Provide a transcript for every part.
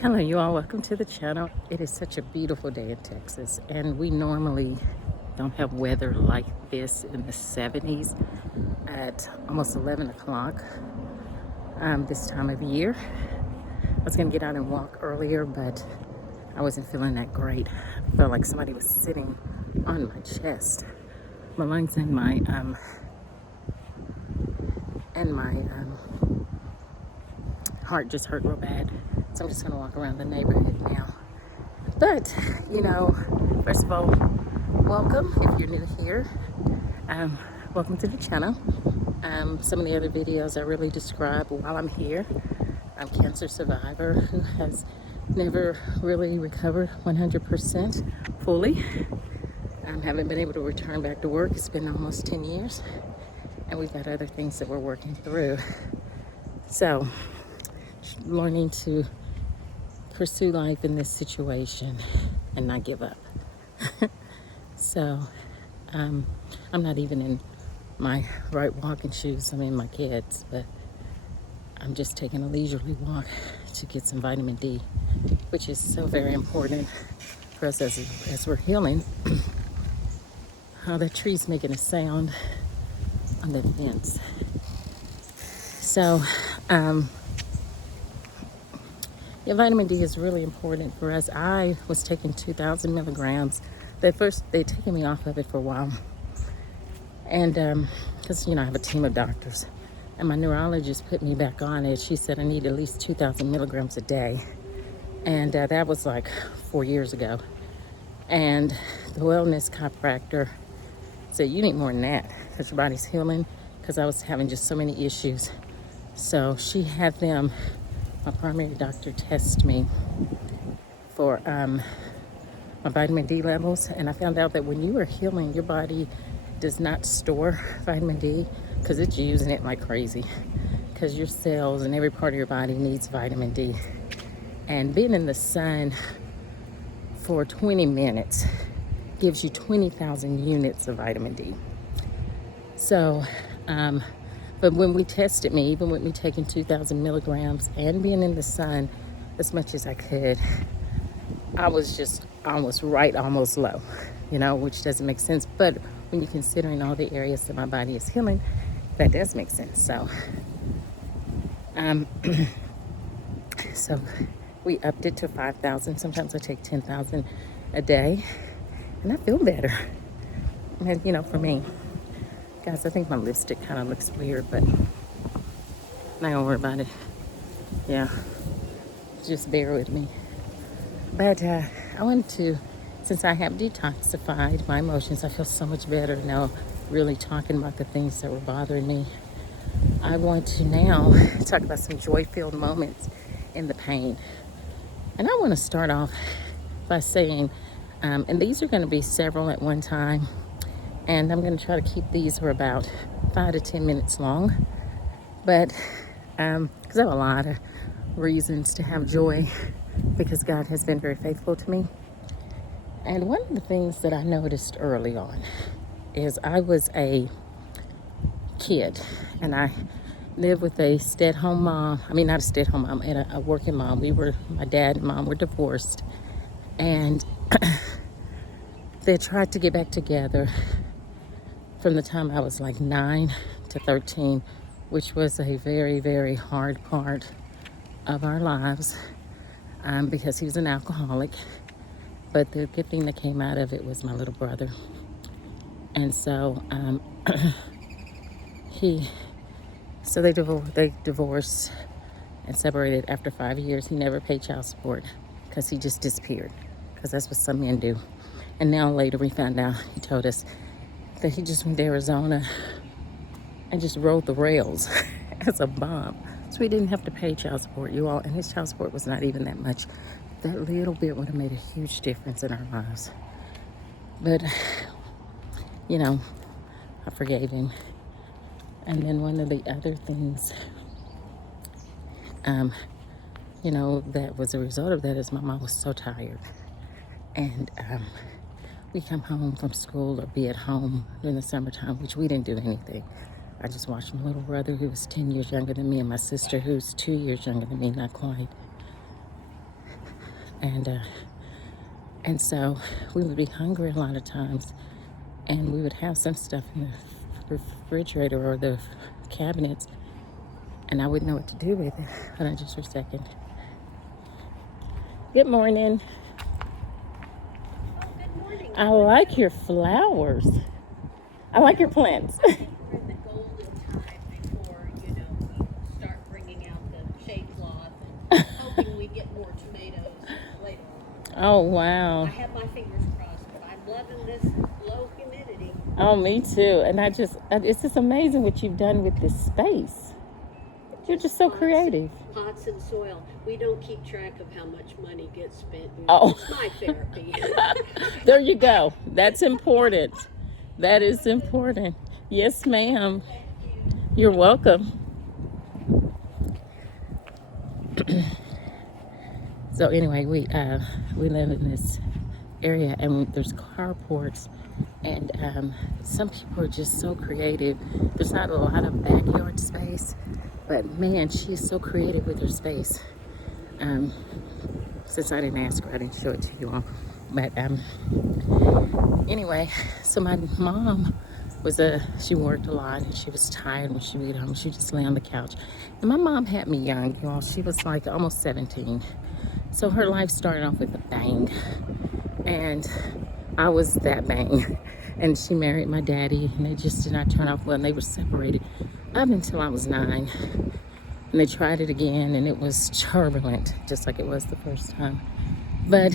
Hello, you all. Welcome to the channel. It is such a beautiful day in Texas, and we normally don't have weather like this in the 70s at almost 11 o'clock this time of year. I was going to get out and walk earlier, but I wasn't feeling that great. I felt like somebody was sitting on my chest. My lungs and my heart just hurt real bad. So I'm just going to walk around the neighborhood now. But, first of all, welcome if you're new here. Welcome to the channel. Some of the other videos I really describe while I'm here. I'm a cancer survivor who has never really recovered 100% fully. I haven't been able to return back to work. It's been almost 10 years. And we've got other things that we're working through. So, learning to pursue life in this situation and not give up. So I'm not even in my right walking shoes. I'm in my kids, but I'm just taking a leisurely walk to get some vitamin D, which is so very important for us as we're healing. That tree's making a sound on the fence. So vitamin D is really important for us. I was taking 2,000 milligrams. They'd taken me off of it for a while. And because, I have a team of doctors. And my neurologist put me back on it. She said I need at least 2,000 milligrams a day. And that was like 4 years ago. And the wellness chiropractor said, you need more than that because your body's healing. Because I was having just so many issues. So she had my primary doctor, test me for my vitamin D levels, and I found out that when you are healing, your body does not store vitamin D because it's using it like crazy, because your cells and every part of your body needs vitamin D. And being in the sun for 20 minutes gives you 20,000 units of vitamin D. So but when we tested me, even with me taking 2,000 milligrams and being in the sun as much as I could, I was just almost low, which doesn't make sense. But when you're considering all the areas that my body is healing, that does make sense. So, so we upped it to 5,000. Sometimes I take 10,000 a day, and I feel better. And, for me. Guys, I think my lipstick kind of looks weird, but I'm not gonna worry about it. Yeah, just bear with me. But I wanted to, since I have detoxified my emotions, I feel so much better now really talking about the things that were bothering me. I want to now talk about some joy-filled moments in the pain. And I want to start off by saying, and these are going to be several at one time, and I'm going to try to keep these for about 5 to 10 minutes long. But because I have a lot of reasons to have joy, because God has been very faithful to me. And one of the things that I noticed early on is I was a kid, and I lived with a stay-at-home mom. I mean, not a stay-at-home mom, and a working mom. My dad and mom were divorced, and they tried to get back together from the time I was like 9 to 13, which was a very, very hard part of our lives because he was an alcoholic. But the good thing that came out of it was my little brother. And so they divorced and separated after 5 years. He never paid child support because he just disappeared, because that's what some men do. And now later we found out, he told us that he just went to Arizona and just rode the rails as a bum. So we didn't have to pay child support, you all. And his child support was not even that much. That little bit would have made a huge difference in our lives. But, I forgave him. And then one of the other things, that was a result of that is my mom was so tired. And we come home from school or be at home in the summertime, which we didn't do anything. I just watched my little brother, who was 10 years younger than me, and my sister, who's 2 years younger than me, not quite. And so we would be hungry a lot of times, and we would have some stuff in the refrigerator or the cabinets, and I wouldn't know what to do with it. Hold on just for a second. Good morning. Good morning. I like your flowers. I like your plants. I think we're in the golden time before, we start bringing out the shade cloth and hoping we get more tomatoes later on. Oh, I wow. have my fingers crossed, but I'm loving this low humidity. Oh, me too. And it's just amazing what you've done with this space. You're just so creative. Pots and soil. We don't keep track of how much money gets spent. Oh. It's my therapy. There you go. That's important. That is important. Yes, ma'am. You're welcome. So anyway, we live in this area, and there's carports, and some people are just so creative. There's not a lot of backyard space, but man, she is so creative with her space. Since I didn't ask her, I didn't show it to you all. But anyway, so my mom she worked a lot, and she was tired when she would get home. She just lay on the couch. And my mom had me young, y'all. She was like almost 17. So her life started off with a bang. And I was that bang. And she married my daddy, and it just did not turn out well. And they were separated up until I was 9. And they tried it again, and it was turbulent, just like it was the first time. But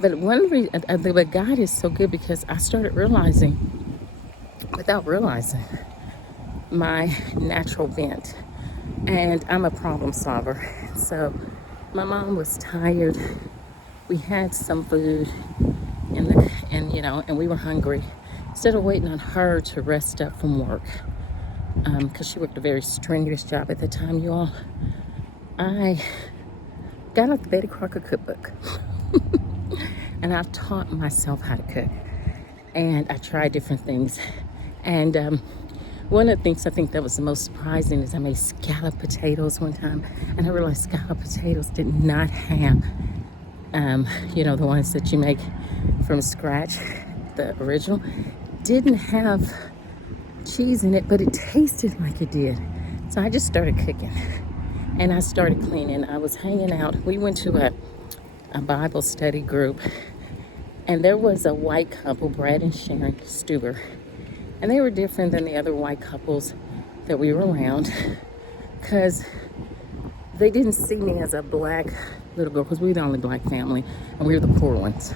one reason, but God is so good, because I started realizing, without realizing, my natural bent. And I'm a problem solver. So my mom was tired. We had some food, and we were hungry. Instead of waiting on her to rest up from work, because she worked a very strenuous job at the time, you all, I got out the Betty Crocker cookbook. And I taught myself how to cook. And I tried different things. And one of the things I think that was the most surprising is I made scalloped potatoes one time. And I realized scalloped potatoes did not have, the ones that you make from scratch, the original, didn't have cheese in it, but it tasted like it did. So I just started cooking, and I started cleaning. I was hanging out. We went to a Bible study group, and there was a white couple, Brad and Sharon Stuber, and they were different than the other white couples that we were around, because they didn't see me as a black little girl, because we were the only black family, and we were the poor ones,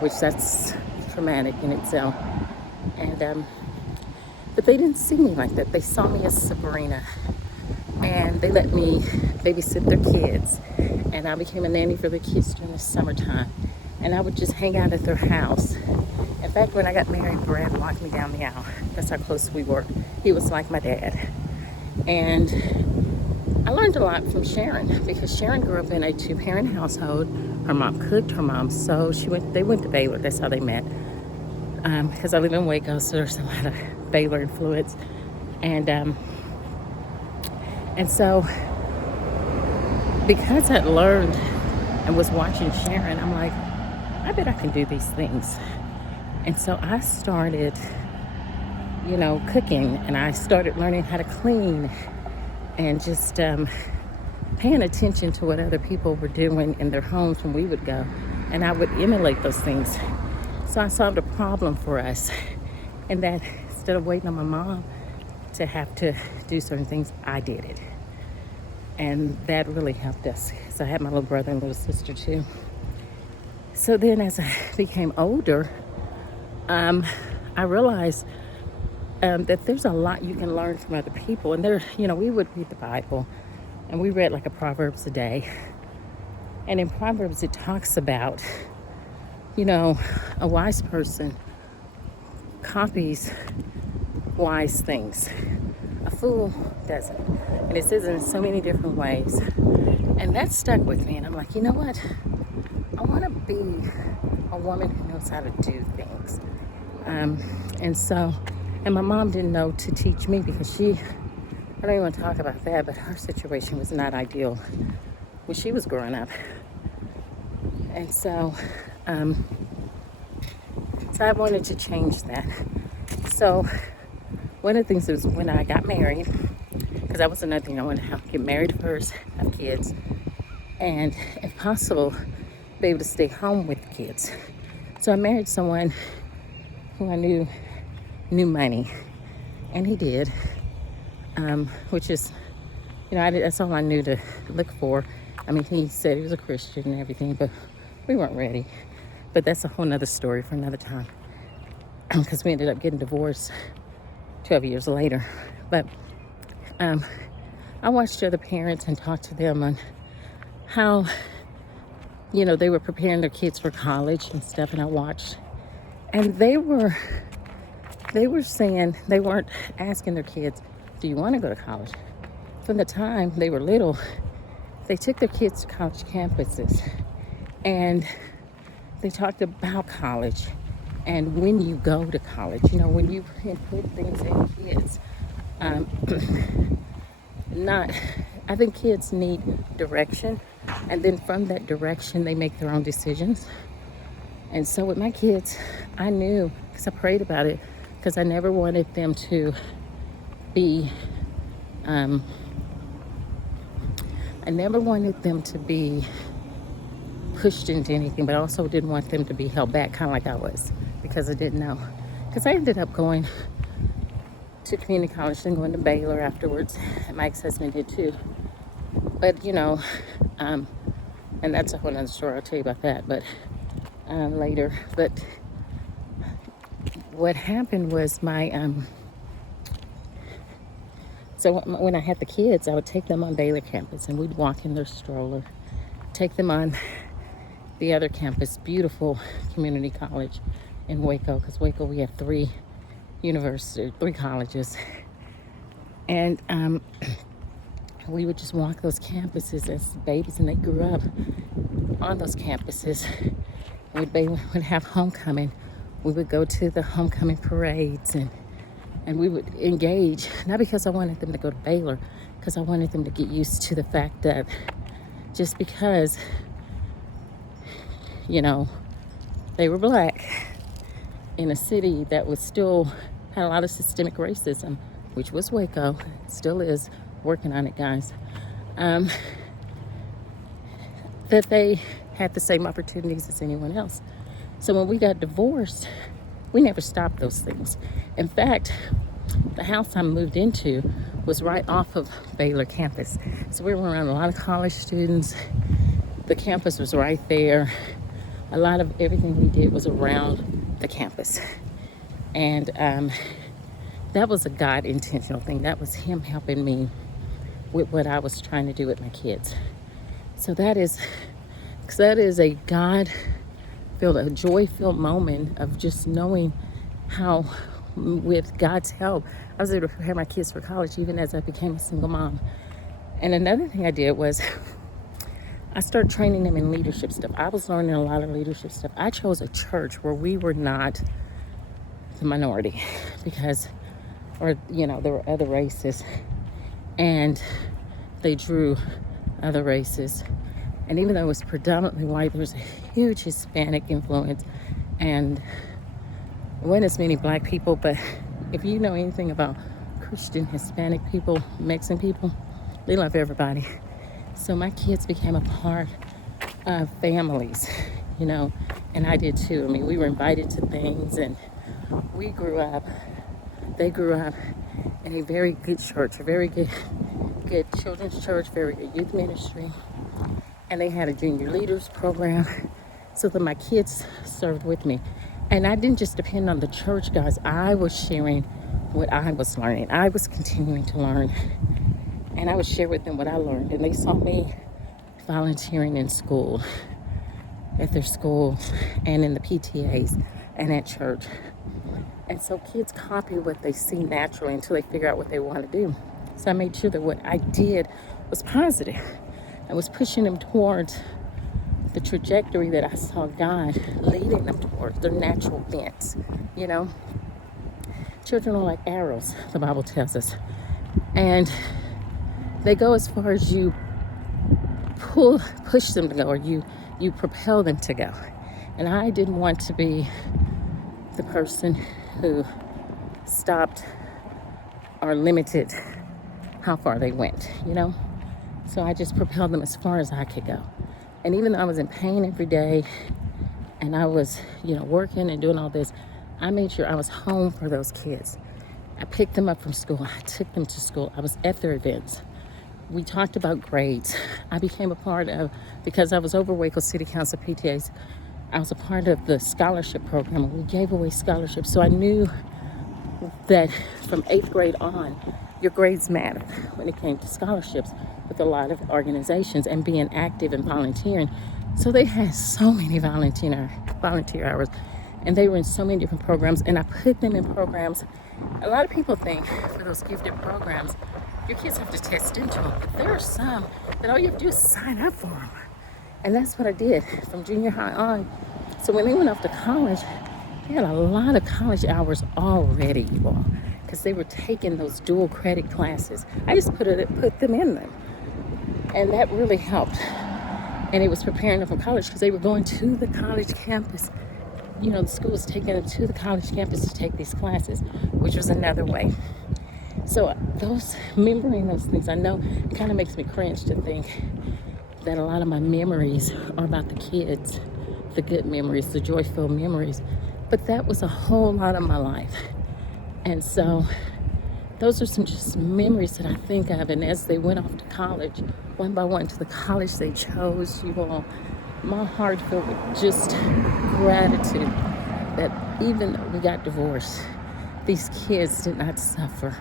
which that's traumatic in itself. And but they didn't see me like that. They saw me as Sabrina, and they let me babysit their kids, and I became a nanny for their kids during the summertime, and I would just hang out at their house. In fact, when I got married, Brad walked me down the aisle. That's how close we were. He was like my dad. And I learned a lot from Sharon, because Sharon grew up in a 2-parent household. Her mom cooked, her mom sewed. They went to Baylor. That's how they met. Because I live in Waco, so there's a lot of Baylor influence. And so because I learned and was watching Sharon, I'm like, I bet I can do these things. And so I started, cooking, and I started learning how to clean, and just paying attention to what other people were doing in their homes when we would go, and I would emulate those things. So I solved a problem for us, and that instead of waiting on my mom to have to do certain things, I did it. And that really helped us. So I had my little brother and little sister too. So then as I became older, I realized that there's a lot you can learn from other people. And we would read the Bible, and we read like a Proverbs a day. And in Proverbs, it talks about, a wise person copies wise things. A fool doesn't. And it says it in so many different ways. And that stuck with me. And I'm like, you know what? I want to be a woman who knows how to do things. And my mom didn't know to teach me, because I don't even want to talk about that, but her situation was not ideal when she was growing up. And um, so I wanted to change that. So one of the things was when I got married, because that was another thing, I wanted to get married first, have kids, and if possible, be able to stay home with the kids. So I married someone who I knew money, and he did, which is, that's all I knew to look for. I mean, he said he was a Christian and everything, but we weren't ready. But that's a whole nother story for another time, because we ended up getting divorced 12 years later. But I watched other parents and talked to them on how, they were preparing their kids for college and stuff, and I watched. And they were saying they weren't asking their kids, do you want to go to college? From the time they were little, they took their kids to college campuses, and they talked about college and when you go to college, when you put things in kids. I think kids need direction, and then from that direction, they make their own decisions. And so with my kids, I knew, because I prayed about it, because I never wanted them to be, pushed into anything, but I also didn't want them to be held back, kind of like I was, because I didn't know. Because I ended up going to community college, then going to Baylor afterwards, and my ex-husband did too. But and that's a whole other story. I'll tell you about that, but later. But what happened was so when I had the kids, I would take them on Baylor campus, and we'd walk in their stroller, take them on the other campus, beautiful community college in Waco, because Waco, we have 3 colleges. And we would just walk those campuses as babies, and they grew up on those campuses. They would have homecoming. We would go to the homecoming parades, and we would engage, not because I wanted them to go to Baylor, because I wanted them to get used to the fact that just because, they were black in a city that was still had a lot of systemic racism, which was Waco, still is, working on it, guys, that they had the same opportunities as anyone else. So when we got divorced, we never stopped those things. In fact, the house I moved into was right off of Baylor campus. So we were around a lot of college students. The campus was right there. A lot of everything we did was around the campus. And that was a God intentional thing. That was Him helping me with what I was trying to do with my kids. So that is a God-filled, a joy-filled moment of just knowing how, with God's help, I was able to prepare my kids for college even as I became a single mom. And another thing I did was I started training them in leadership stuff. I was learning a lot of leadership stuff. I chose a church where we were not the minority because, there were other races, and they drew other races. And even though it was predominantly white, there was a huge Hispanic influence, and there weren't as many black people. But if you know anything about Christian Hispanic people, Mexican people, they love everybody. So my kids became a part of families, and I did too. I mean, we were invited to things, and they grew up in a very good church, a very good children's church, very good youth ministry. And they had a junior leaders program so that my kids served with me. And I didn't just depend on the church, guys. I was sharing what I was learning. I was continuing to learn. And I would share with them what I learned. And they saw me volunteering in school, at their schools, and in the PTAs, and at church. And so kids copy what they see naturally until they figure out what they want to do. So I made sure that what I did was positive. I was pushing them towards the trajectory that I saw God leading them towards, their natural bents, Children are like arrows, the Bible tells us. And they go as far as you push them to go, or you propel them to go. And I didn't want to be the person who stopped or limited how far they went, you know? So I just propelled them as far as I could go. And even though I was in pain every day and I was, working and doing all this, I made sure I was home for those kids. I picked them up from school. I took them to school. I was at their events. We talked about grades. I became a part of, because I was over Waco City Council PTAs, I was a part of the scholarship program. We gave away scholarships. So I knew that from 8th grade on, your grades mattered when it came to scholarships with a lot of organizations and being active and volunteering. So they had so many volunteer hours, and they were in so many different programs, and I put them in programs. A lot of people think for those gifted programs, your kids have to test into them, but there are some that all you have to do is sign up for them. And that's what I did from junior high on. So when they went off to college, they had a lot of college hours already, you all, because they were taking those dual credit classes. I just put them in them, and that really helped. And it was preparing them for college because they were going to the college campus. The school was taking them to the college campus to take these classes, which was another way. So remembering those things, I know it kind of makes me cringe to think that a lot of my memories are about the kids, the good memories, the joy-filled memories. But that was a whole lot of my life. And so those are some just memories that I think of. And as they went off to college, one by one, to the college they chose, you all, my heart filled with just gratitude that even though we got divorced, these kids did not suffer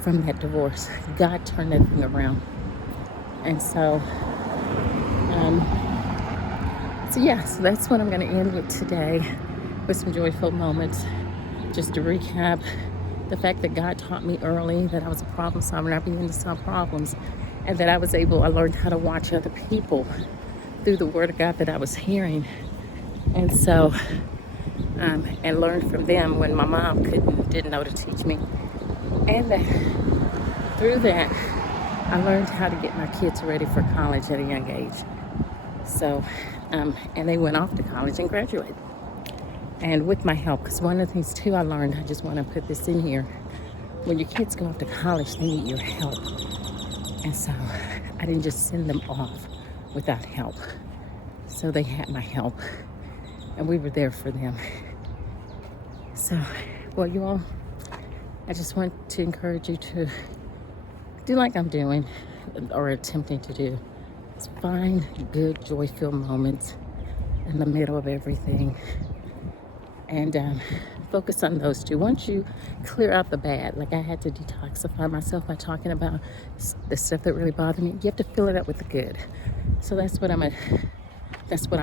from that divorce. God turned that thing around. And so, so that's what I'm going to end with today, with some joyful moments. Just to recap, the fact that God taught me early that I was a problem solver, and I began to solve problems, and that I learned how to watch other people through the word of God that I was hearing. And so, and learned from them when my mom didn't know to teach me. And through that, I learned how to get my kids ready for college at a young age. So, and they went off to college and graduated. And with my help, because one of the things too I learned, I just want to put this in here, when your kids go off to college, they need your help. And so I didn't just send them off without help. So they had my help, and we were there for them. So, well, you all, I just want to encourage you to do like I'm doing, or attempting to do. Is find good, joy-filled moments in the middle of everything. And focus on those two. Once you clear out the bad, like I had to detoxify myself by talking about the stuff that really bothered me, you have to fill it up with the good. So that's what